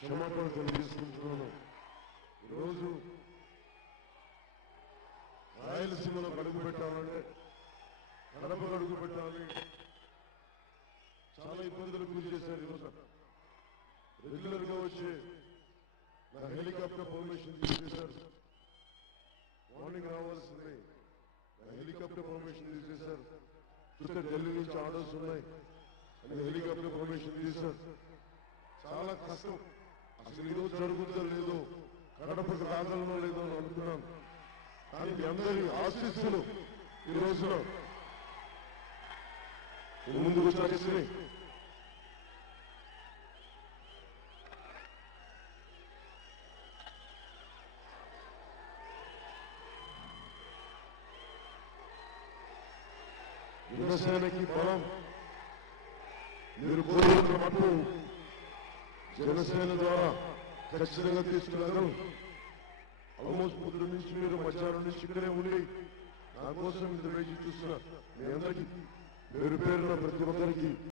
క్షమాపణ తెలియజేసుకుంటున్నాను. ఈరోజు రాయలసీమలో అడుగు పెట్టాలంటే, కడప అడుగు పెట్టాలి, చాలా ఇబ్బందులకు గురి చేశారు. ఈరోజు రెగ్యులర్ గా వచ్చి నా హెలికాప్టర్ పర్మిషన్ తీసేశారు. మార్నింగ్ రావాల్సింది నా హెలికాప్టర్ పర్మిషన్ తీసేశారు. చూస్తే ఢిల్లీ నుంచి ఆర్డర్స్ ఉన్నాయి, హెలికాప్టర్ పర్మిషన్ తీశారు. చాలా కష్టం. అసలు ఈరోజు జరుగుతుందో లేదో, కడపకు రాగలనో లేదో అని అనుకున్నాను. కానీ మీ అందరి ఆశీస్సులు ఈ రోజున ముందుకు వచ్చేసి జనసేనకి బలం మీరు కోరుకున్న మట్టు జనసేన ద్వారా ఖచ్చితంగా తీసుకురాగలం. ఆల్మోస్ట్ పొద్దున నుంచి మీరు మధ్యాహ్నం నుంచి ఇక్కడే ఉండి నా కోసం ఇంత వేచి చూస్తున్నా మీ అందరికీ పేరు పేరున ప్రతి ఒక్కరికి